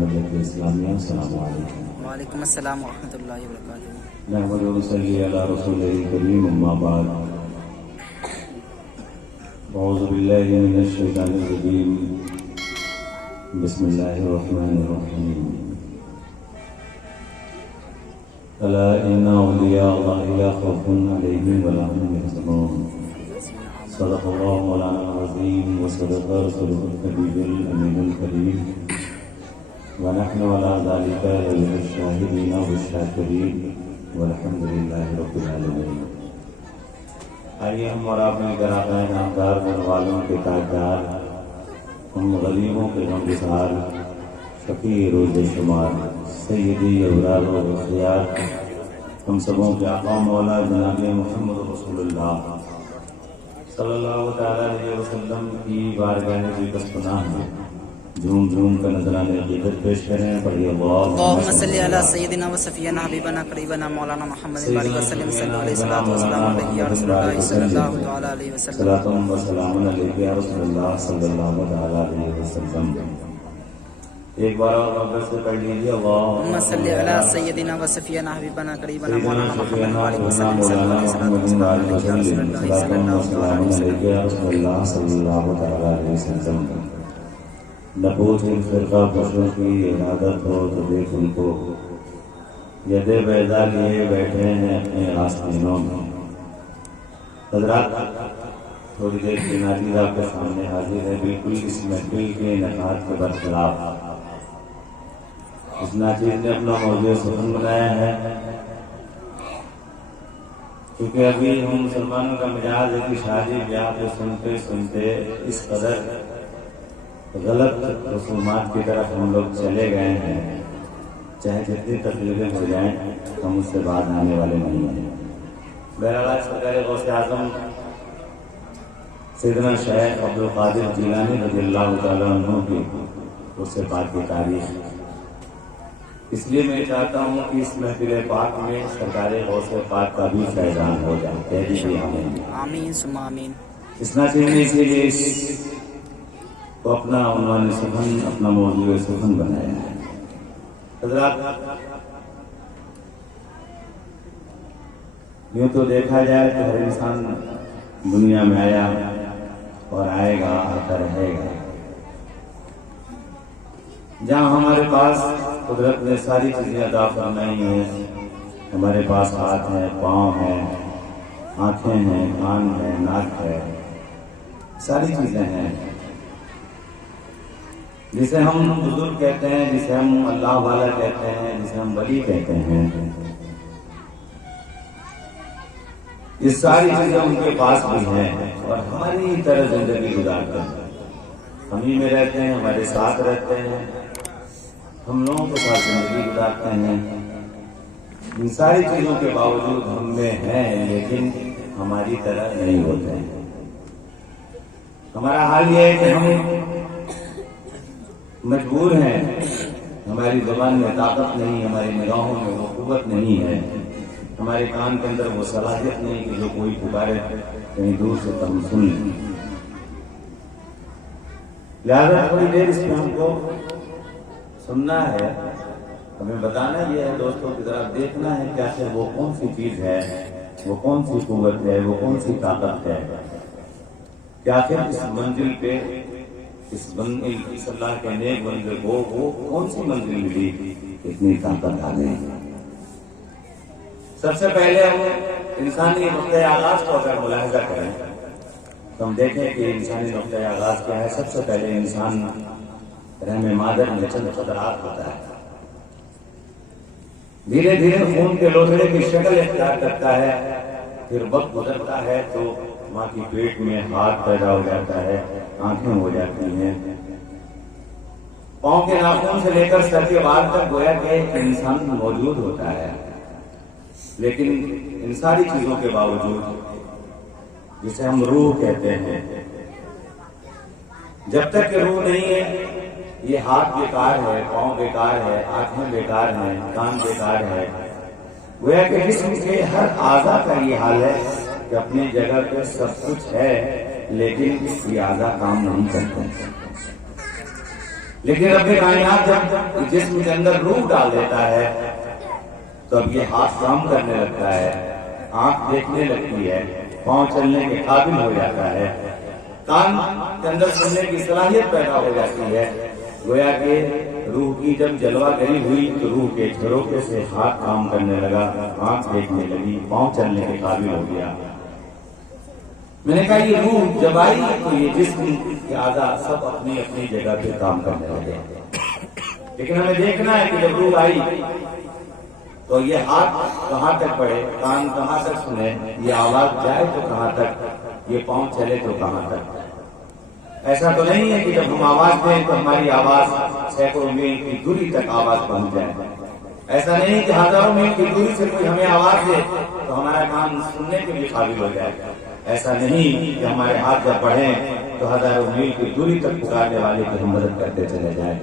مدد اسلامیہ۔ السلام علیکم۔ وعلیکم السلام ورحمۃ اللہ وبرکاتہ۔ نحمد و نصلی علی رسول کریم، اما بعد، اعوذ باللہ من الشیطان الرجیم، بسم اللہ الرحمن الرحیم۔ الا ان اولیاء اللہ لا خوف علیہم ولا هم یحزنون۔ صدق اللہ مولانا العظیم وصدق رسولہ النبی الامین الکریم، ونحن على ذلك لمن الشاهدين والشاکرین، والحمد للہ رب العالمین۔ آئیے ہم اور آپ میں گراں نامدار گھر والوں کے تاجدار، ہم غریبوں کے غمگسار، شفیع روز شمار، سیدی ابرار و اخیار، ہم سبوں کے آقا مولا جناب محمد رسول اللہ صلی اللہ تعالیٰ علیہ وسلم کی بارگاہ کی پناہ میں جھوم جھوم کا نذرانے عقیدت پیش کریں۔ پڑھیے اللہم صلی علی سیدنا و صفینا حبیبنا قریبنا مولانا محمد بارک وسلم صلی اللہ علیہ وسلم علیہ یا رسول اللہ صلی اللہ تعالیٰ علیہ وسلم۔ صلاۃ و سلام علیک یا رسول اللہ صلی اللہ تعالیٰ علیہ وسلم۔ ایک بار اور محبت سے پڑھ لیجیے، اللہم صلی علی سیدنا و صفینا حبیبنا قریبنا مولانا محمد بارک وسلم صلی اللہ علیہ وسلم علیہ یا رسول اللہ صلی اللہ تعالیٰ علیہ وسلم۔ یا رسول اللہ صلی اللہ تعالیٰ علیہ وسلم۔ نبوت فرقہ بشر کی ارادت ہو تو دیکھ ان کو، ید بیضا لیے بیٹھے ہیں اپنے آستینوں میں۔ حضرات، تھوڑی دیر کی ناظرین آپ کے سامنے حاضر ہے، بالکل اس محفل کے انعقاد کے برخلاف۔ اس ناچیز نے اپنا موضوع سخن بنایا ہے، کیونکہ ابھی ہم مسلمانوں کا مزاج ہے کہ شادی بیاہ پہ سنتے سنتے اس قدر غلط رسومات کی طرف ہم لوگ چلے گئے ہیں، چاہے جتنی تقریریں ہو جائیں ہم اس سے بعد آنے والے نہیں ہیں۔ بہرحال سرکار غوث اعظم سیدنا شیخ عبد القادر جیلانی رضی اللہ تعالیٰ عنہ کی اس سے پاک کی تاریخ، اس لیے میں چاہتا ہوں کہ اس محفل پاک میں سرکار غوث پاک کا بھی فیضان ہو جائے۔ کہہ دیجیے آمین۔ آمین ثم آمین۔ اس ناچیز نے اسی لیے تو اپنا عنوان سخن، اپنا موضوع سخن بنایا ہے۔ حضرات، یوں تو دیکھا جائے تو ہر انسان دنیا میں آیا اور آئے گا، آتا رہے گا۔ جہاں ہمارے پاس قدرت نے ساری چیزیں عطا فرمائی ہیں، ہمارے پاس ہاتھ ہیں، پاؤں ہیں، آنکھیں ہیں، کان ہے، ناک ہے، ساری چیزیں ہیں، جسے ہم بزرگ کہتے ہیں، جسے ہم اللہ والا کہتے ہیں، جسے ہم ولی کہتے ہیں، یہ ساری چیزیں ان کے پاس بھی ہیں اور ہماری طرح زندگی گزارتے ہیں۔ ہم ہی میں رہتے ہیں، ہمارے ساتھ رہتے ہیں، ہم لوگوں کے ساتھ زندگی گزارتے ہیں۔ ان ساری چیزوں کے باوجود ہم میں ہیں، لیکن ہماری طرح نہیں ہوتے ہیں۔ ہمارا حال یہ ہے کہ ہم مجبور ہیں، ہماری زبان میں طاقت نہیں، ہماری نگاہوں میں وہ قوت نہیں ہے، ہمارے کان کے اندر وہ صلاحیت نہیں کہ جو کوئی پکارے کہیں دور سے تو ہم سن لیں۔ لہٰذا تھوڑی دیر اس میں ہم کو سننا ہے، ہمیں بتانا یہ ہے دوستوں کی طرف دیکھنا ہے کہ آخر وہ کون سی چیز ہے، وہ کون سی قوت ہے، وہ کون سی طاقت ہے، کہ آخر اس منزل پہ، اس اللہ کے نیک بندے کو وہ کون سی منزل ملی، اتنی طاقت آ گئی۔ سب سے پہلے ہم انسانی نقطۂ آغاز کو اگر ملاحظہ کریں تو ہم دیکھیں کہ انسانی نقطۂ آغاز کیا ہے۔ سب سے پہلے انسان رحم مادر میں چند قطرات ہوتا ہے، دھیرے دھیرے خون کے لوتھڑے کی شکل اختیار کرتا ہے، پھر وقت گزرتا ہے تو ماں کی پیٹ میں ہاتھ پیدا ہو جاتا ہے، آنکھیں ہو جاتی ہیں، پاؤں کے ناخن سے لے کر سر کے بال تک گویا کہ انسان موجود ہوتا ہے۔ لیکن ان ساری چیزوں کے باوجود، جسے ہم روح کہتے ہیں، جب تک کہ روح نہیں ہے، یہ ہاتھ بیکار ہے، پاؤں بیکار ہے، آنکھیں بیکار ہیں، کان بیکار ہے۔ گویا کہ جسم کے ہر اعضا کا یہ حال ہے کہ اپنی جگہ پہ سب کچھ ہے، لیکن یہ اعضا کام نہیں کرتے۔ لیکن رب کائنات جب جسم کے اندر روح ڈال دیتا ہے تو اب یہ ہاتھ کام کرنے لگتا ہے، آنکھ دیکھنے لگتی ہے، پاؤں چلنے کے قابل ہو جاتا ہے، کان کے اندر سننے کی صلاحیت پیدا ہو جاتی ہے۔ گویا کہ روح کی جب جلوہ گری ہوئی تو روح کے جھروکے سے ہاتھ کام کرنے لگا، آنکھ دیکھنے لگی، پاؤں چلنے کے قابل ہو گیا۔ میں نے کہا یہ روح جب آئی تو یہ جسم کے اعضاء سب اپنی اپنی جگہ پہ کام کرنے لگے، لیکن ہمیں دیکھنا ہے کہ جب روح آئی تو یہ ہاتھ کہاں تک پڑے، کان کہاں تک سنے، یہ آواز جائے تو کہاں تک، یہ پاؤں چلے تو کہاں تک۔ ایسا تو نہیں ہے کہ جب ہم آواز دیں تو ہماری آواز سینکڑوں میل کی دوری تک آواز پہنچ جائے، ایسا نہیں کہ ہزاروں میل کی دوری سے کوئی ہمیں آواز دے تو ہمارا کان سننے کے لیے قابل ہو جائے، ایسا نہیں کہ ہمارے ہاتھ جب بڑھیں تو ہزاروں میل کی دوری تک پکارنے والے کی ہم مدد کرتے چلے جائیں۔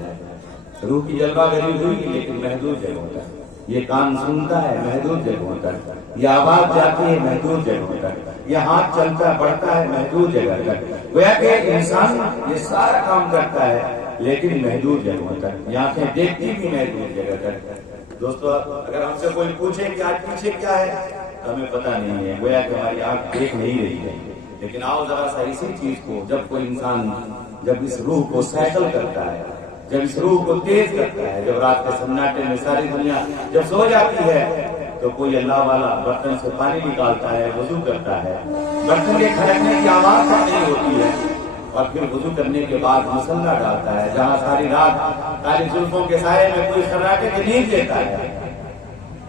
روح کی جلوہ گری ہوئی لیکن محدود جگہوں تک، یہ کان سنتا ہے محدود جگہوں تک، یہ آواز جاتی ہے محدود جگہوں تک، یہ ہاتھ چلتا بڑھتا ہے محدود جگہ تک۔ گویا کہ انسان یہ سارا کام کرتا ہے لیکن محدود جگہوں تک، یہ آنکھیں دیکھتی بھی محدود جگہ تک۔ دوستو اگر ہم سے کوئی پوچھے کہ آج پیچھے کیا ہے تو ہمیں پتہ نہیں ہے، گویا کہ ہماری آنکھ دیکھ نہیں رہی ہے۔ لیکن آؤ ذرا سا اسی چیز کو، جب کوئی انسان جب اس روح کو سائیکل کرتا ہے، جب اس روح کو تیز کرتا ہے، جب رات کے سناٹے میں ساری دنیا جب سو جاتی ہے تو کوئی اللہ والا برتن سے پانی نکالتا ہے، وضو کرتا ہے، برتن کے کھڑکنے کی آواز تک نہیں ہوتی ہے، اور پھر وضو کرنے کے بعد مصلی ڈالتا ہے، جہاں ساری رات کالی زلفوں کے سائے میں کوئی خراٹے کی نیند لیتا ہے،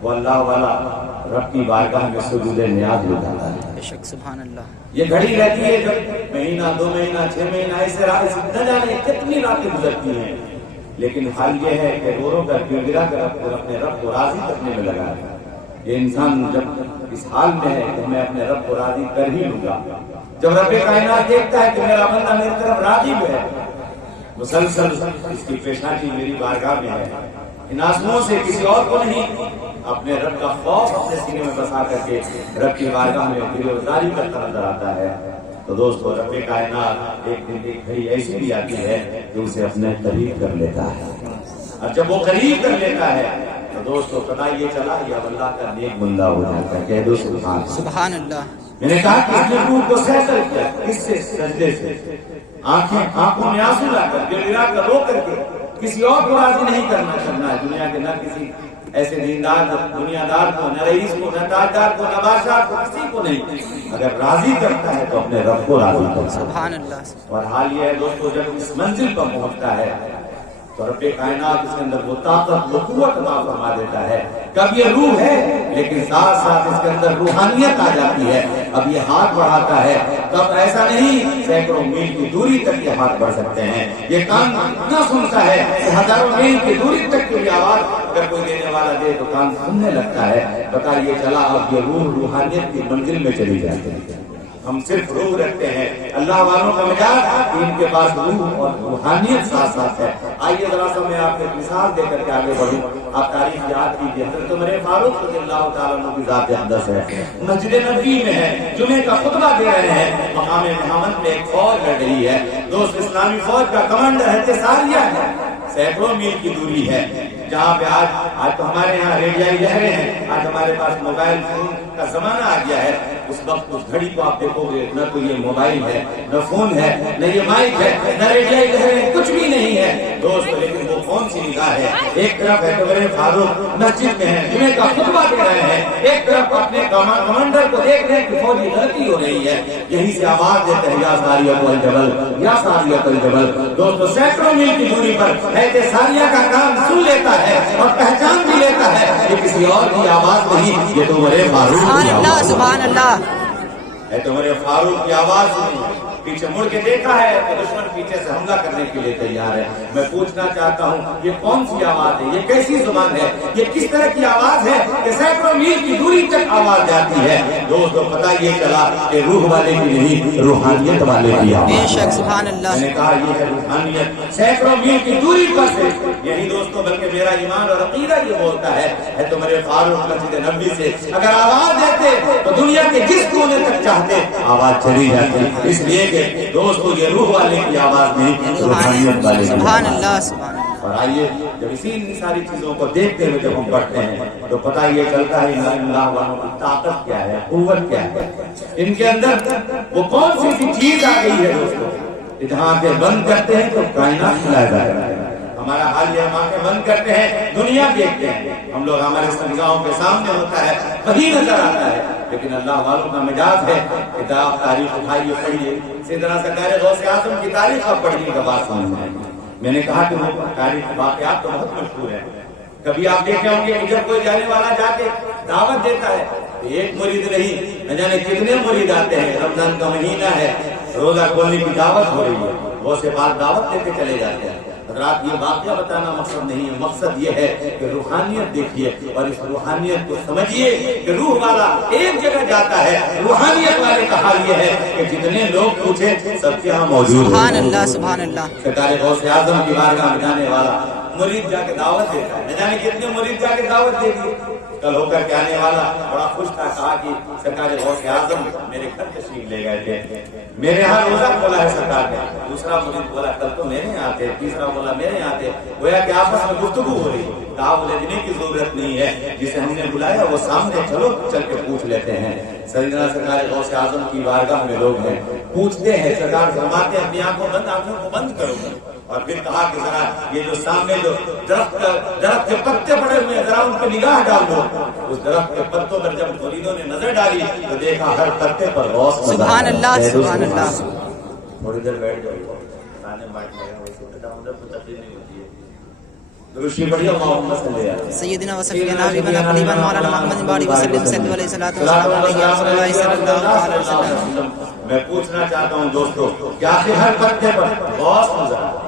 وہ اللہ والا رب کی بارگاہ میں سجود نیاز لٹاتا ہے۔ بے شک سبحان اللہ۔ یہ گھڑی رہتی ہے جب مہینہ، 2 مہینہ، 6 مہینہ ایسے رات نہ جانے کتنی راتیں گزرتی ہیں، لیکن حال یہ ہے کہ رو رو کر گڑ گڑا کر اپنے رب کو راضی کرنے میں لگا ہے۔ یہ انسان جب اس حال میں ہے کہ میں اپنے رب کو راضی کر ہی لوں گا، جب رب کائنات دیکھتا ہے کہ میرا بندہ میری طرف راضی ہے، مسلسل اس کی پیشانی میری بارگاہ میں ہے، ان آنسوؤں سے کسی اور کو نہیں، اپنے رب کا خوف اپنے سینے میں بسا کر کے رب کی بارگاہ میں دلگزاری کرتا نظر آتا ہے۔ تو دوستو رب کائنات ایک دن ایک گھڑی ایسی بھی آتی ہے کہ اسے اپنے قریب کر لیتا ہے، اور جب وہ قریب کر لیتا ہے تو دوستو پتہ یہ چلا یہ اللہ کا نیک بندہ ہو جاتا ہے۔ کہہ دو سبحان اللہ۔ میں نے کہا کہ اس نے روح کو سیٹل کیا، اس سے سجدے سے آنکھوں میں آنسو لا کر گڑگڑا کر رو کر کے کسی اور کو راضی نہیں کرنا ہے دنیا کے، نہ کسی ایسے دیندار دنیا دار کو، نہ رئیس کو، نہ تاجدار کو، نہ بادشاہ کو، کسی کو نہیں، اگر راضی کرتا ہے تو اپنے رب کو راضی کرتا ہے۔ سبحان اللہ۔ اور حال یہ ہے دوستو جب اس منزل پر پہنچتا ہے تو رب کائنات اس کے اندر وہ طاقت وہ قوت عطا فرما دیتا ہے۔ کب یہ روح ہے لیکن ساتھ ساتھ اس کے اندر روحانیت آ جاتی ہے، اب یہ ہاتھ بڑھاتا ہے تب ایسا نہیں سینکڑوں میل کی دوری تک یہ ہاتھ بڑھ سکتے ہیں، یہ کان اتنا سنتا ہے کہ ہزاروں میل کی دوری تک کی آواز اگر کوئی دینے والا دے تو کان سننے لگتا ہے۔ پتہ یہ چلا اب یہ روح روحانیت کی منزل میں چلی جاتی ہے۔ ہم صرف روح رکھتے ہیں، اللہ والوں کا مزاج کہ ان کے پاس روح اور روحانیت ساتھ ساتھ ہے۔ آئیے ذرا سا میں آپ کو ایک مثال دے کر کے آگے بڑھوں۔ آپ تاریخ یاد کیجیے، حضرت عمر فاروق رضی اللہ تعالیٰ عنہ کی ذات اقدس ہے، مسجد نبوی میں ہے، جمعے کا خطبہ دے رہے ہیں، مقام امامت میں ایک فوج لڑ رہی ہے، دوست اسلامی فوج کا کمانڈر ہے ساریہ ہے، سینکڑوں میل کی دوری ہے، جہاں پہ آج تو ہمارے یہاں ریڈیائی لہریں ہیں، آج ہمارے پاس موبائل فون کا زمانہ آ گیا ہے۔ اس وقت اس گھڑی کو آپ دیکھو گے نہ تو یہ موبائل ہے، نہ فون ہے، نہ یہ مائک ہے، نہ ریڈیائی لہریں، کچھ بھی نہیں ہے دوست، لیکن وہ کون سی نگاہ ہے؟ ایک طرف ہے عمر فاروق مسجد میں ہے، جمعے کا خطبہ دے رہے ہیں، ایک طرف اپنے کمانڈر کو دیکھ رہے ہیں کہ فوجی غلطی ہو رہی ہے، یہیں سے آواز دیتے ہیں یا ساریۃ الجبل، یا ساریۃ الجبل۔ دوستو سینکڑوں میل کی دوری پر حضرت ساریہ کا کام سن لیتا ہے اور پہچان بھی لیتا ہے یہ کسی اور کی آواز نہیں، یہ تو عمر فاروق کی آواز ہے۔ سبحان اللہ۔ ہے تو عمر فاروق کی آواز سنی، پیچھے مڑ کے دیکھا ہے کہ دشمن پیچھے سے حملہ کرنے کے لیے تیار ہے۔ میں پوچھنا چاہتا ہوں یہ کون سی آواز ہے، یہ کیسی زبان ہے، یہ کس طرح کی آواز ہے کہ سینکڑوں میل کی دوری تک آواز جاتی ہے؟ دوستو پتہ یہ چلا کہ روح والے کی نہیں، روحانیت والے کی آواز۔ بے شک سبحان اللہ۔ میں نے کہا یہ ہے روحانیت، سینکڑوں میل کی دوری پر سے یہی دوستوں بلکہ میرا ایمان اور عقیدہ یہ بولتا ہے تو میرے فاروق مسجد نبوی سے اگر آواز دیتے تو دنیا کے جس کونے تک چاہتے آواز چلی جاتی، اس لیے کہ دوستو یہ روح والے کی آواز نہیں، روحانیت والے کی سبحان اللہ سبحان اللہ۔ اور آئیے جب اسی ساری چیزوں کو دیکھتے ہوئے جب ہم پڑھتے ہیں تو پتہ یہ چلتا ہے اللہ والوں کی طاقت کیا ہے، قوت کیا ہے، ان کے اندر وہ کون سی چیز آ گئی ہے دوستو، جہاں کے بند کرتے ہیں تو کائنات کھلایا جاتا ہے۔ ہمارا حال یہ ہم آنکھیں بند کرتے ہیں، دنیا دیکھتے ہیں، ہم لوگ ہمارے نگاہوں کے سامنے ہوتا ہے، وہی نظر آتا ہے، لیکن اللہ والوں کا مزاج ہے کتاب تاریخ اٹھائیے پڑھیے، سیدنا سرکار غوث اعظم کی تاریخ آپ پڑھنے کا بات سمجھ میں آئے گی۔ میں نے کہا کہ وہ تاریخ واقعات تو بہت مشہور ہے، کبھی آپ دیکھے ہوں گے کہ جب کوئی جانے والا جا کے دعوت دیتا ہے تو ایک مرید نہیں نہ جانے کتنے مرید آتے ہیں، رمضان کا مہینہ ہے، روزہ کھولنے کی دعوت ہو رہی ہے، وہ سے بعد دعوت دے کے چلے جاتے ہیں۔ حضرات یہ واقعہ بتانا مقصد نہیں ہے، مقصد یہ ہے کہ روحانیت دیکھیے اور اس روحانیت کو سمجھیے کہ روح والا ایک جگہ جاتا ہے، روحانیت والے کا حال یہ ہے کہ جتنے لوگ پوچھے سب کے یہاں موجود ہیں۔ سبحان اللہ سبحان اللہ۔ سرکار غوث اعظم کی بارگاہ میں جانے والا مرید جا کے دعوت دیتا ہے، نہ جانے کتنے مرید جا کے دعوت دے دی۔ کل ہو کر کے آنے والا بڑا خوش تھا، کہا کہ سرکار غوث اعظم میرے گھر تشریف لے گئے تھے، میرے یہاں روزہ کھولا ہے سرکار نے۔ دوسرا مرید بولا کل تو میرے یہاں تھے، تیسرا بولا میرے یہاں تھے، گویا کہ آپس میں گفتگو ہو رہی۔ کہا الجھنے کی ضرورت نہیں ہے، جسے ہم نے بلایا وہ سامنے چلو چل کے پوچھ لیتے ہیں۔ سیدنا سرکار غوث اعظم کی بارگاہ میں لوگ ہیں، پوچھتے ہیں، سرکار فرماتے ہیں اپنی آنکھوں کو بند کرو، اور پھر کہا کہ ذرا یہ جو سامنے جو درخت کے پتے پڑے ہوئے ہیں ذرا ان پہ نگاہ ڈال دو۔ اس درخت کے پتوں پر جب مریدوں نے نظر ڈالی تو دیکھا ہر پتے پر غوث نظر۔ سبحان اللہ سبحان اللہ۔ تھوڑی دیر بیٹھ جاؤ، درشی بڑھیا محمد صلی اللہ علیہ وسلم سیدنا و سفینا حبیبنا قریبا مولانا محمد باری وسلم صلی اللہ علیہ وسلم۔ میں پوچھنا چاہتا ہوں دوستو کیا ہر پتے پر غوث نظر آتا ہے؟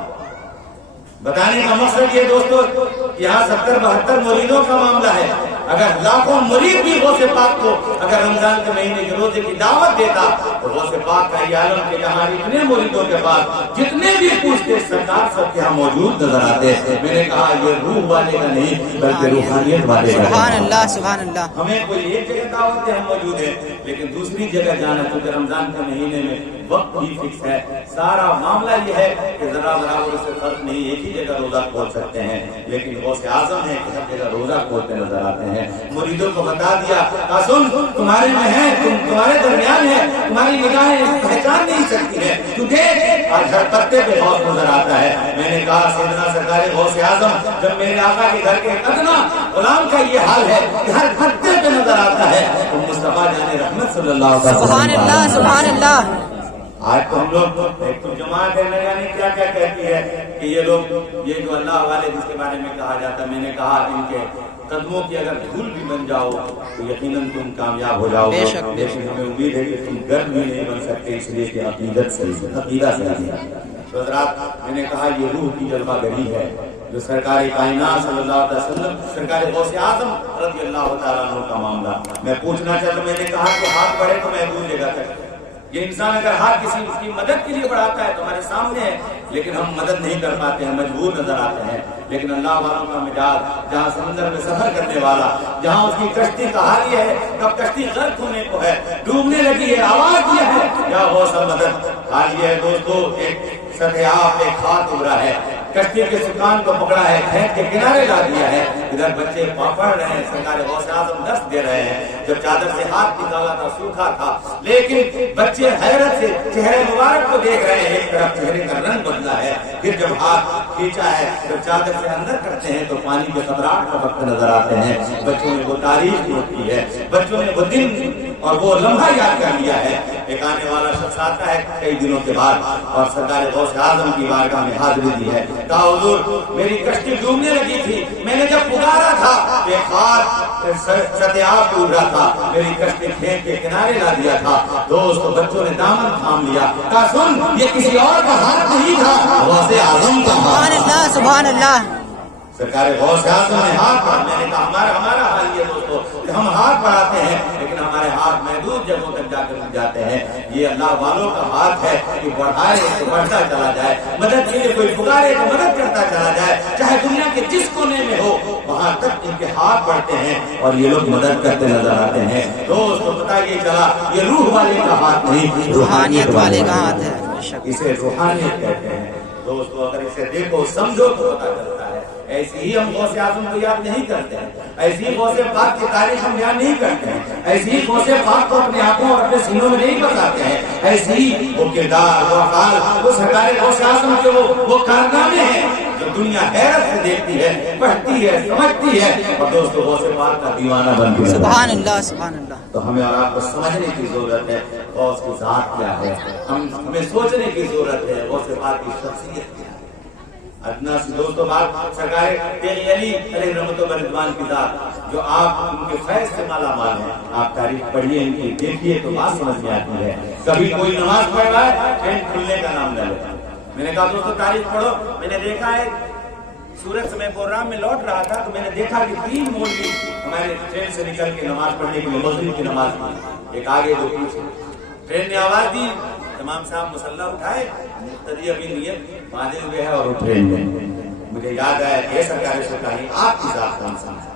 بتانے کا مقصد یہ دوستو یہاں 70-72 مریدوں کا معاملہ ہے، اگر لاکھوں مرید بھی غوث پاک کو اگر رمضان کے مہینے کے روزے کی دعوت دیتا تو غوث پاک کا یہ عالم کہ جہاں اتنے مریدوں کے پاس جتنے بھی پوچھتے سرکار سب کے ہاں موجود نظر آتے۔ میں نے کہا یہ روح والے کا نہیں بلکہ روحانیت والے کا۔ سبحان اللہ سبحان اللہ۔ ہمیں کوئی ایک جگہ دعوت ہے ہم موجود ہیں، لیکن دوسری جگہ جانا کیونکہ رمضان کے مہینے میں وقت ہی فکس ہے، سارا معاملہ یہ ہے کہ ذرا برابر سے فرق نہیں، ایک ہی جگہ روزہ کھول سکتے ہیں، لیکن غوث اعظم ہے کہ ہر جگہ روزہ کھولتے نظر آتے ہیں۔ مریدوں کو بتا دیا کہ سن تمہارے میں ہے، تمہارے درمیان ہے، تمہاری نگاہیں پہچان نہیں سکتی ہے، تو دیکھ آج ہر پتے پہ غوث نظر آتا ہے۔ میں نے کہا سیدنا سرکار غوث اعظم جب میرے آقا کے گھر کے ادنا غلام کا یہ حال ہے کہ ہر پتے پہ نظر آتا ہے تو مصطفیٰ جان رحمت صلی اللہ علیہ وسلم سبحان اللہ سبحان اللہ۔ آج تو ہم لوگ ایک تو جماعت ہے نہ جانے کیا کیا کہتی ہے کہ یہ لوگ یہ جو اللہ والے جس کے بارے میں کہا جاتا ہے، میں نے کہا ان کے قدموں کی اگر دھول بھی بن جاؤ تو یقیناً تم کامیاب ہو جاؤ گے، لیکن ہمیں امید ہے کہ تم گرد بھی نہیں بن سکتے، اس لیے کہ عقیدت صحیح ہے، عقیدہ صحیح ہے۔ تو حضرات میں نے کہا یہ روح کی جلوہ گری ہے جو سرکار کائنات صلی اللہ علیہ وسلم سرکار غوث اعظم رضی اللہ تعالیٰ عنہ کا معاملہ میں پوچھنا چاہتا ہوں۔ میں نے کہا کہ ہاتھ بڑھے تو محدود جگہ تک، یہ انسان اگر ہاتھ کسی کی مدد کے لیے بڑھاتا ہے تو ہمارے سامنے ہے، لیکن ہم مدد نہیں کر پاتے ہیں، مجبور نظر آتے ہیں۔ لیکن اللہ والوں کا مزاج جہاں سمندر میں سفر کرنے والا، جہاں اس کی کشتی کا حال یہ ہے کب کشتی غرق ہونے کو ہے، ڈوبنے لگی ہے، آواز یہ ہے یا ہو سب مدد، حال یہ ہے دوستو ایک سطح آپ ایک ہاتھ ابھرا ہے، کشتی کے سکان کو پکڑا ہے، کھینچ کے کنارے لا دیا ہے، ادھر بچے پڑھ رہے ہیں، سرکار غوث اعظم دست دے رہے ہیں۔ جب چادر سے ہاتھ نکالا تھا سوکھا تھا، لیکن بچے حیرت سے چہرے مبارک کو دیکھ رہے ہیں، ایک طرف چہرے کا رنگ بدلا ہے، پھر جب ہاتھ کھینچا ہے جب چادر سے اندر کرتے ہیں تو پانی کے قطرات کا وقت نظر آتے ہیں۔ بچوں نے وہ تاریخ ہوتی ہے، بچوں نے وہ دن اور وہ لمحہ یاد کر لیا ہے۔ ایک آنے والا شخص آتا ہے کئی دنوں کے بعد اور سرکار غوث اعظم کی بارگاہ میں حاضری دی ہے، کہا حضور میری کشتی ڈوبنے لگی تھی، میں نے جب پکارا تھا ایک ہاتھ سطح آپ ڈوب رہا تھا، میری کشتی کھینچ کے کنارے لا دیا تھا۔ دوست بچوں نے دامن تھام لیا، کہا سن یہ کسی اور کا ہاتھ نہیں تھا، غوث اعظم کا سبحان اللہ سبحان اللہ۔ سرکار غوث اعظم نے ہاتھ بڑھا، میں نے کہا ہمارا حال یہ دوستو کہ ہم ہاتھ بڑھاتے ہیں لیکن ہمارے ہمارے ہاتھ محدود جگہوں تک جا کر رک جاتے ہیں. یہ اللہ والوں کا ہاتھ ہے کہ بڑھائے تو بڑھتا چلا جائے, مدد کے لیے کوئی پکارے تو مدد کرتا چلا جائے, چاہے دنیا کے جس کونے میں ہو وہاں تک ان کے ہاتھ بڑھتے ہیں اور یہ لوگ مدد کرتے نظر آتے ہیں. دوستو پتہ یہ چلا یہ روح والے کا ہاتھ نہیں, روحانیت والے کا ہاتھ ہے. اسے روحانیت کہتے ہیں. دوستو اگر اسے دیکھو سمجھو تو پتہ چلتا ہے. ایسی ہی ہم غوث اعظم کو یاد نہیں کرتے ہیں, ایسی ہی غوث پاک کی تاریخ ہم بیان نہیں کرتے ہیں, ایسی ہی غوث پاک کو اپنی آنکھوں اور اپنے سینوں میں نہیں بتاتے ہیں, ایسی ہی وہ کردار, وہ افعال, وہ سرکار غوث اعظم کے وہ کارنامے ہیں جو دنیا حیرت سے دیکھتی ہے, پڑھتی ہے, سمجھتی ہے اور دوستو غوث پاک کا دیوانہ بنتی ہے. سبحان اللہ, سبحان اللہ. تو ہمیں اور آپ کو سمجھنے کی ضرورت ہے غوث کی ذات کیا ہے, ہمیں سوچنے کی ضرورت ہے غوث پاک کی شخصیت کیا ہے. ادنا سی دوستو بات سرکار تیغی علی علیہ رحمت و رضوان کی ذات جو آپ ان کے فیض سے مالا مال ہیں, آپ تاریخ پڑھیے ان کی, دیکھیے تو بات سمجھ میں آتی ہے. کبھی کوئی نماز پڑھ رہا ہے ٹرین کھلنے کا نام لے لیتا. میں نے کہا دوستو تاریخ پڑھو. میں نے دیکھا ہے سورج سے میں پروگرام میں لوٹ رہا تھا تو میں نے دیکھا کہ 3 مولوی ہمارے ٹرین سے نکل کے نماز پڑھنے کے لیے مغرب کی نماز پڑھی, ایک آگے دو پیچھے. ٹرین نے آواز دی, امام صاحب مصلی اٹھائے, مقتدی ابھی نیت باندھے ہوئے ہے اور وہ ٹرین میں. مجھے یاد آیا کہ سرکار سرکاری آپ کی ذات کون سا ہے.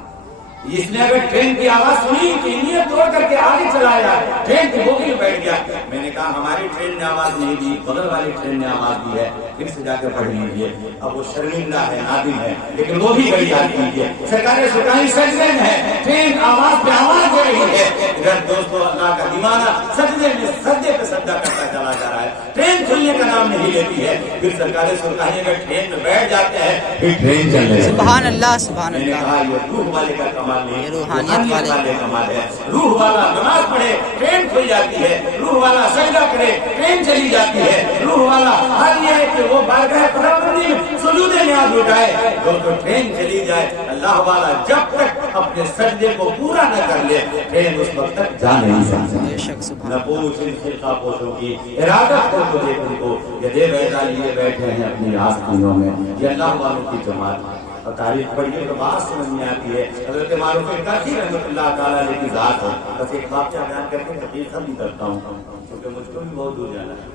اس نے اگر ٹرین کی آواز سنی تو نیت توڑ کر کے آگے چلا آیا, ٹرین کی بوگی میں بیٹھ گیا. میں نے کہا ہماری ٹرین نے آواز نہیں دی, بغل والی ٹرین نے آواز دی ہے, پھر سے جا کر پڑھ لیجیے. اب وہ شرمندہ ہے, نادم ہے, لیکن وہ بھی بڑی یاد کیجیے. سرکار سرکاری سجدے میں ہے, ٹرین آواز پہ آواز دے رہی ہے. ادھر دوستو اللہ کا دیوانہ سجدے میں سجدے پہ سجدہ کرتا چلا جا رہا ہے, ٹرین کھلنے کا نام نہیں لیتی ہے. پھر سرکار سرکاری اگر ٹرین میں بیٹھ جاتے ہیں پھر ٹرین چل رہی ہے. سبحان اللہ, سبحان میں نے اللہ. کہا یہ روح والے کا کمال نہیں, روحانیت والے کمال ہے. روح والا نماز پڑھے ٹرین کھل جاتی ہے, روح والا سجدہ کرے ٹرین چلی جاتی ہے. روح والا حال یہ ہے کہ وہ بارگاہ خداوندی میں سجود نیاز اٹھائے تو ٹرین چلی جائے. اللہ والا جب تک اپنے سجدے کو پورا نہ کر لے ٹرین اس وقت تک جا نہیں سکتی. نہ پوچھ ان فرقہ پوچھوں کی ارادت کو تو دیکھ ان کو, یہ دے بیٹھا لیے بیٹھے ہیں اپنی آستینوں میں, یہ اللہ والوں کی جماعت. اور تاریخ پڑھیے تو بات سمجھ میں آتی ہے. حضرت معروف کافی رحمۃ اللہ تعالیٰ علیہ کی ذات ہے. بس ایک واقعہ بیان کر کے تقریر ختم کرتا ہوں کیونکہ مجھ کو بھی بہت دور جانا ہے,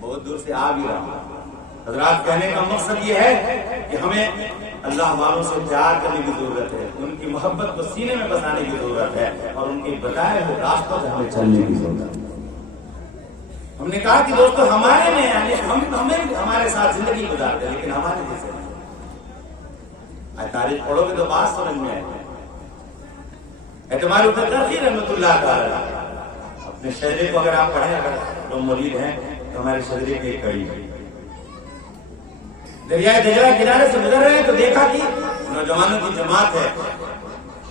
بہت دور سے آ بھی رہا ہوں. حضرات کہنے کا مقصد یہ ہے کہ ہمیں اللہ والوں سے پیار کرنے کی ضرورت ہے, ان کی محبت کو سینے میں بسانے کی ضرورت ہے اور ان کے بتائے ہوئے راستوں سے ہمیں چلنے کی ضرورت ہے. ہم نے کہا کہ دوستو ہمارے میں یعنی ہمیں ہمارے ساتھ زندگی گزارتے ہیں لیکن ہمارے جیسے تاریخ پڑھو گے تو بات سمجھ میں آئے. اعتماد الفقی رحمۃ اللہ تعالی اپنے شجرے کو اگر آپ پڑھیں, اگر لوگ مرید ہیں تو ہمارے شجرے کی ایک کڑی ہے. دریائے دجلہ کنارے سے گزر رہے ہیں تو دیکھا کہ نوجوانوں کی جماعت ہے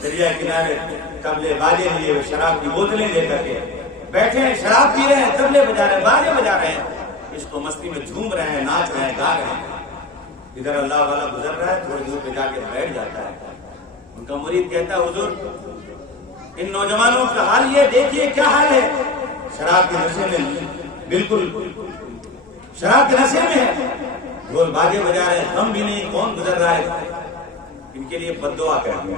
دریائے کنارے, طبلے باجے لیے ہوئے, شراب کی بوتلیں لے کر کے بیٹھے ہیں, شراب پی رہے ہیں, طبلے بجا رہے ہیں, باجے بجا رہے ہیں, اس کو مستی میں جھوم رہے ہیں, ناچ رہے ہیں, گا رہے ہیں. ادھر اللہ والا گزر رہا ہے, تھوڑی دور پہ جا کے بیٹھ جاتا ہے. ان کا مرید کہتا ہے حضور ان نوجوانوں کا حال یہ دیکھیے کیا حال ہے, شراب کے نشے میں, بالکل شراب کے نشے میں ہے, ڈھول باجے بجا رہے ہیں, ہم بھی نہیں, کون گزر رہا ہے. ان کے لیے بد دعا کر دیا.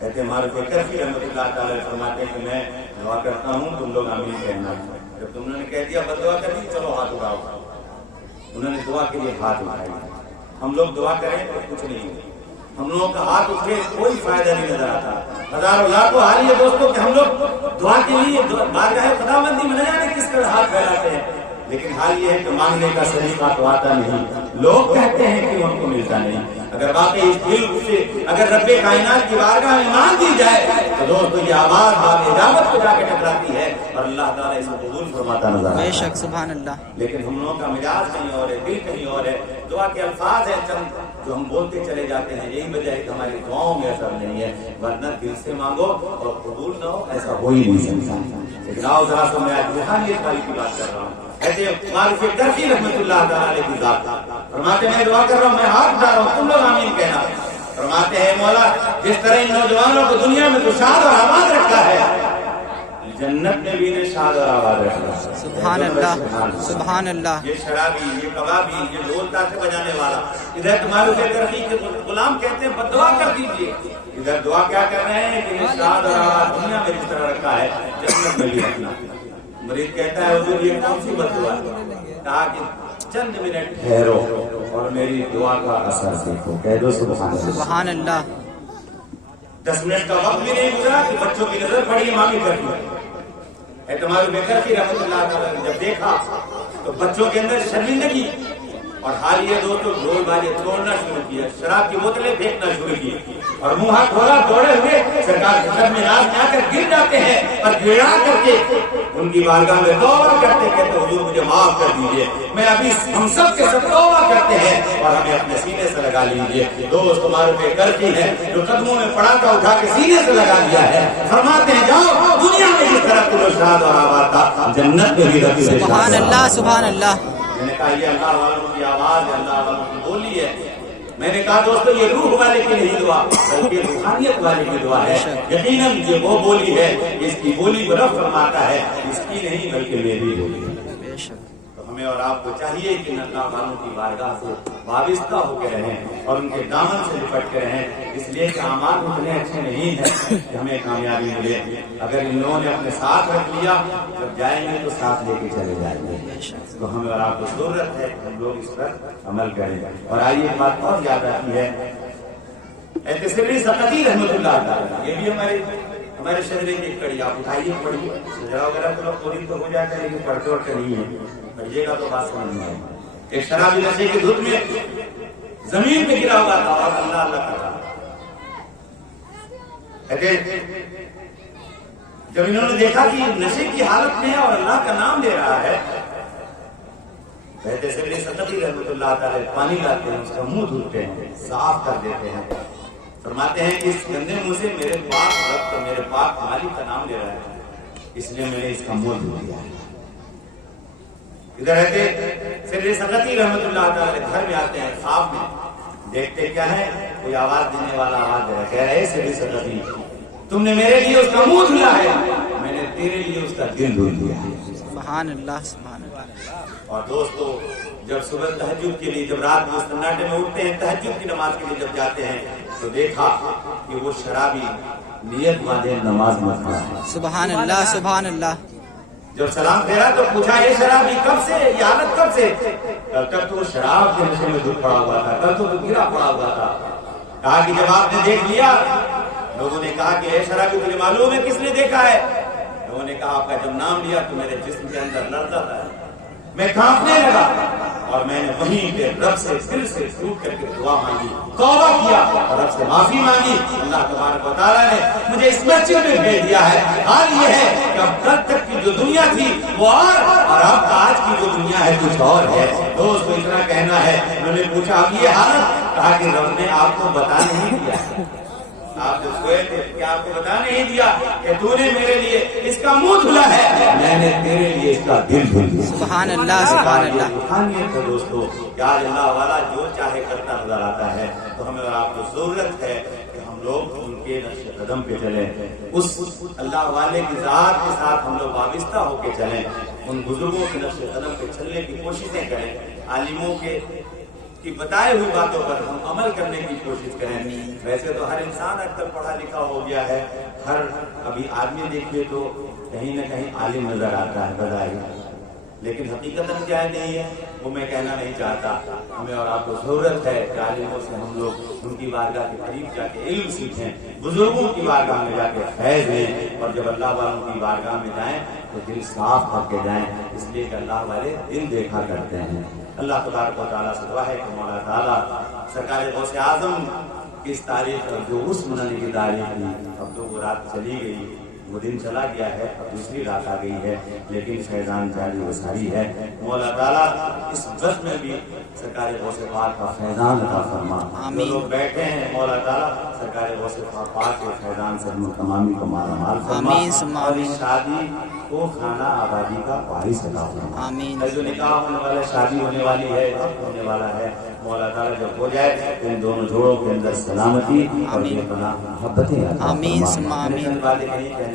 کہتے معروف کرفی رحمۃ اللہ تعالی فرماتے ہیں کہ میں دعا کرتا ہوں, تم لوگ آمین کہنا. جب تم نے کہہ دیا بد دعا کر دی, چلو ہاتھ اٹھاؤ. انہوں نے دعا کے لیے ہاتھ اٹھائے. ہم لوگ دعا کریں تو کچھ نہیں, ہم لوگوں کا ہاتھ اٹھے کوئی فائدہ نہیں نظر آتا. ہزاروں لاکھوں حال یہ دوستوں کہ ہم لوگ دعا کے لیے بارگاہ خداوندی میں نہ جانے کس طرح ہاتھ پھیلاتے ہیں, لیکن حال یہ ہے کہ مانگنے کا سلیقہ تو آتا نہیں. لوگ کہتے ہیں کہ ہم کو ملتا نہیں. اگر واقعی اس دل سے اگر رب کائنات کی بارگاہ میں مان دی جائے تو دوستو یہ آواز باب اجابت کو جا کے ٹکراتی ہے اور اللہ تعالیٰ اس کو قبول فرماتا نظر آتا ہے. بے شک, سبحان اللہ. لیکن ہم لوگوں کا مزاج کہیں اور ہے, دل کہیں اور ہے. دعا کے الفاظ ہیں چند جو ہم بولتے چلے جاتے ہیں, یہی وجہ ہے کہ ہماری دعاؤں میں اثر نہیں ہے. ورنہ دل سے مانگو اور قبول نہ ہو ایسا ہو ہی نہیں سکتا. لیکن آؤ ذرا سو میں آج روحانیت والی کی بات کر رہا ہوں. ایسے معروف کرفی رحمۃ اللہ تعالی علیہ کی ذات فرماتے ہیں میں دعا کر رہا ہوں, میں ہاتھ اٹھا رہا ہوں, تم لوگ آمین کہنا. فرماتے ہیں مولا جس طرح ان نوجوانوں کو دنیا میں تو شاد اور آباد رکھا ہے, جنت میں بھی انہیں شاد اور آباد رکھا ہے. سبحان اللہ, سبحان اللہ. یہ شرابی, یہ کبابی, یہ ڈھول تاشے بجانے والا, ادھر معروف کرفی کے غلام کہتے ہیں بد دعا کر دیجیے. ادھر دعا کیا کر رہے ہیں کہ ارشاد اور آواز دنیا میں جس طرح رکھا ہے جنت میں بھی رکھنا. مریض کہتا ہے حضور یہ کون سی بد دعا ہے؟ کہا کہ چند منٹ ٹھہرو اور میری دعا کا اثر دیکھو. کہہ دو سبحان اللہ. سبحان اللہ. 10 منٹ کا وقت بھی نہیں گزرا کہ بچوں کی نظر پڑی مامی کر دی. اعتماد بکر کی رحمۃ اللہ تعالیٰ نے جب دیکھا تو بچوں کے اندر شرمندگی اور حال یہ دوستوں ڈھول بازے چھوڑنا شروع کیا, شراب کی بوتلیں پھینکنا شروع کی اور منہ ہاتھ کھولا دوڑے ہوئے سرکار کے سر میں ناز میں آ کر گر جاتے ہیں اور گڑا کر کے ان کی بارگاہ میں توبہ کرتے کہتے حضور مجھے معاف کر دیجیے, میں ابھی ہم سب کے سب توبہ کرتے ہیں اور ہمیں اپنے سینے سے لگا لیجیے. دوست تمہارے پہ کرتی ہے جو قدموں میں پڑاکا اٹھا کے سینے سے لگا دیا ہے, فرماتے ہیں جاؤ دنیا میں جس طرح کل ارشاد اور آباد تھا جنت میں بھی رکھی. سبحان اللہ سبحان اللہ. میں نے کہا یہ اللہ والوں کی آواز ہے, اللہ والوں کی بولی ہے. میں نے کہا دوستو یہ روح والے کی نہیں دعا بلکہ روحانیت والے کی دعا ہے. یقیناً یہ وہ بولی ہے اس کی بولی کو رب فرماتا ہے, اس کی نہیں بلکہ میری بولی ہے. تو ہمیں اور آپ کو چاہیے کہ اللہ والوں کی بارگاہ سے وابستہ ہو کے رہیں اور ان کے دامن سے لپٹ کے رہیں, اس لیے کہ اعمال اتنے اچھے نہیں ہیں کہ ہمیں کامیابی ملے. اگر ان لوگوں نے اپنے ساتھ رکھ لیا جب جائیں گے تو ساتھ لے کے چلے جائیں گے. تو ہمیں اور آپ کو ضرورت ہے کہ ہم لوگ اس پر عمل کریں. اور آئیے ایک بات اور یاد آتی ہے, اعتصابی سقطی رحمۃ اللہ تعالیٰ, یہ بھی ہمارے شہر کی ایک کڑی, آپ اٹھائیے پڑھیے سجا وغیرہ تو پوری تو ہو جاتا ہے لیکن پڑھتے وقت نہیں ہے, پڑھیے گا تو بات سمجھ میں آئے گا. ایک شرابی نشے کی دھت میں زمین پہ گرا ہوا تھا اور اللہ اللہ کر رہا. جب انہوں نے دیکھا کہ یہ نشے کی حالت میں ہے اور اللہ کا نام لے رہا ہے, کہتے سے سطحی رحمۃ اللہ تعالی پانی لاتے ہیں, اس کا منہ دھوتے ہیں, صاف کر دیتے ہیں, فرماتے ہیں کہ اس گندے منہ سے میرے پاک رب کا میرے پاک مالک کا نام لے رہا ہے, اس لیے میں نے اس کا منہ دھو دیا. ادھر رہتے سر سطحی رحمۃ اللہ تعالی گھر میں آتے ہیں, خواب میں دیکھتے کیا ہے, کوئی آواز دینے والا آواز دے رہا ہے, کہہ رہے سر سطحی تم نے میرے لیے اس کا منہ دھلا ہے, میں نے تیرے لیے اس کا دل دھل دیا. سبحان اللہ سبحان اللہ. اور دوستو جب صبح تہجد کے لیے جب رات میں سناٹے میں اٹھتے ہیں تہجد کی نماز کے لیے جب جاتے ہیں تو دیکھا کہ وہ شرابی نیت باندھے نماز میں کھڑا ہے. سبحان اللہ سبحان اللہ. جب سلام پھیرا تو پوچھا یہ شرابی کب سے, یہ حالت کب سے؟ کل تک تو شراب کے نشے میں دودھ پڑا ہوا تھا, کل تو گرا پڑا ہوا تھا. کہا کہ جب آپ نے دیکھ لیا, لوگوں نے کہا کہ اے شرابی تجھے معلوم ہے کس نے دیکھا ہے؟ لوگوں نے کہا آپ کا جب نام لیا تو میرے جسم کے اندر لرزہ تھا, میں کانپنے لگا اور میں نے وہیں پہ رب سے دل سے ٹوٹ کر کے دعا مانگی, توبہ کیا اور رب سے معافی مانگی. اللہ تبارک و تعالیٰ نے مجھے اس مسجد میں بھیج دیا ہے. حال یہ ہے کہ اب کل تک کی جو دنیا تھی وہ اور اب آج کی جو دنیا ہے کچھ اور ہے. دوست کو اتنا کہنا ہے, انہوں نے پوچھا اب یہ حالت, کہا کہ رب نے آپ کو بتا نہیں دیا, آپ جو سوئے تھے کیا آپ کو بتا نہیں دیا کہ تو نے میرے لیے اس کا منہ دھلا ہے, میں نے تیرے لیے اس کا دل دھل دیا. سبحان اللہ سبحان اللہ. روحانیت ہے دوستو کہ آج اللہ والا جو چاہے کرتا نظر آتا ہے. تو ہمیں اور آپ کو ضرورت ہے کہ ہم لوگ ان کے نقش قدم پہ چلیں, اس اللہ والے کی ذات کے ساتھ ہم لوگ وابستہ ہو کے چلیں, ان بزرگوں کے نقش قدم پہ چلنے کی کوششیں کریں, عالموں کی بتائے ہوئی باتوں پر ہم عمل کرنے کی کوشش کریں. ویسے تو ہر انسان اکثر پڑھا لکھا ہو گیا ہے, ہر ابھی آدمی دیکھیے تو کہیں نہ کہیں عالم نظر آتا ہے بظاہر, لیکن حقیقتاً کیا نہیں ہے وہ میں کہنا نہیں چاہتا. ہمیں اور آپ کو ضرورت ہے کہ عالموں سے ہم لوگ ان کی بارگاہ کے قریب جا کے علم سیکھیں, بزرگوں کی بارگاہ میں جا کے فیض لیں, اور جب اللہ والوں کی بارگاہ میں جائیں تو دل صاف کر کے جائیں, اس لیے کہ اللہ والے دل دیکھا کرتے ہیں. اللہ تبارک و تعالیٰ سے دعا ہے کہ مولا تعالیٰ سرکار غوث اعظم کی اس تاریخ جو اس منانے کی تاریخ تھی, اب تو وہ رات چلی گئی, وہ دن چلا گیا ہے, اب دوسری رات آ گئی ہے, لیکن فیضان جاری و ساری ہے. مولا تعالیٰ اس وقت میں بھی سرکار غوث پاک کا فیضان عطا فرما. جو لوگ بیٹھے ہیں مولا تعالیٰ سرکار غوث پاک کے فیضان سے ہم تمامی کو مالا مال فرما, اور اس شادی کو خانہ آبادی کا وارث عطا فرما. جو نکاح ہونے والا, شادی ہونے والی ہے, اب ہونے والا ہے, مولا تعالیٰ جب ہو جائے تو ان دونوں جوڑوں کے اندر سلامتی اور یہ بنا محبتیں عطا فرما.